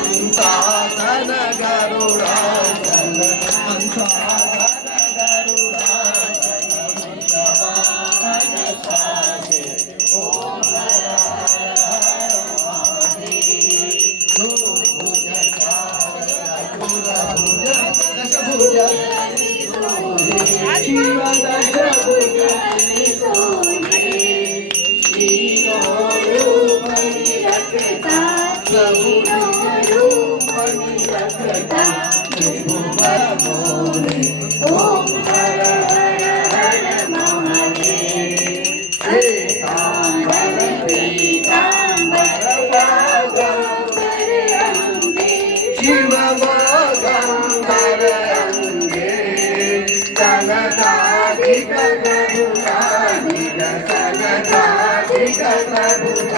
हंसासन गरुडासन हंसासन गरुडासन वृषभासन साजे ओम हर हर महादेव भुज चतुर्भुज दशभुज शिव दशभुज ओम हर हर हर महादेव श्वेतांबर पीतांबर बागंबर अंगे शिव बागंबर अंगे जनकाधिक